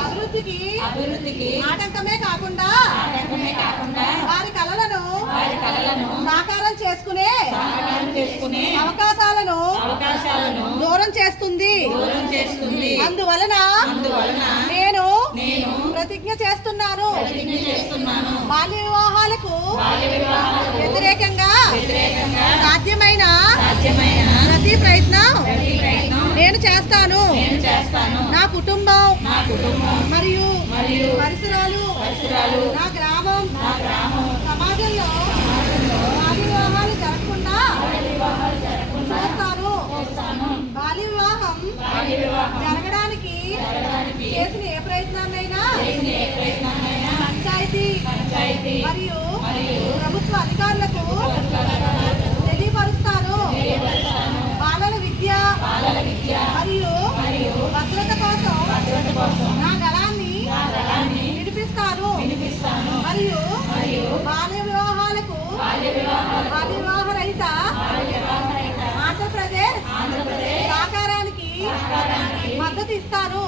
అభివృద్ధికి ఆటంకమే కాకుండా ఆటంకమే కాకుండా వారి కలలను వారి కళలను సాకారం చేసుకునే సాకారం చేసుకునే అవకాశాలను అవకాశాలను దూరం చేస్తుంది. దూరం చేస్తుంది. అందువలన అందువలన నేను నేను ప్రతిజ్ఞ చేస్తున్నాను. ప్రతిజ్ఞ చేస్తున్నాను. బాల్య వివాహాలకు బాల్య వివాహాలకు కుటుంబం మరియు పరిసరాలు పరిసరాలు నా గ్రామం నా గ్రామం సమాజంలో బాల్య వివాహాలు జరగకుండా చేస్తాను. బాల్య వివాహం జరగడానికి చేసిన ఏ ప్రయత్నాన్నైనా పంచాయతీ మరియు ప్రభుత్వ అధికారులకు నా గలాన్ని విడిపిస్తాను. మరియు బాల్య వివాహాలకు వివాహరహిత ఆంధ్రప్రదేశ్ సహకారానికి మద్దతు ఇస్తారు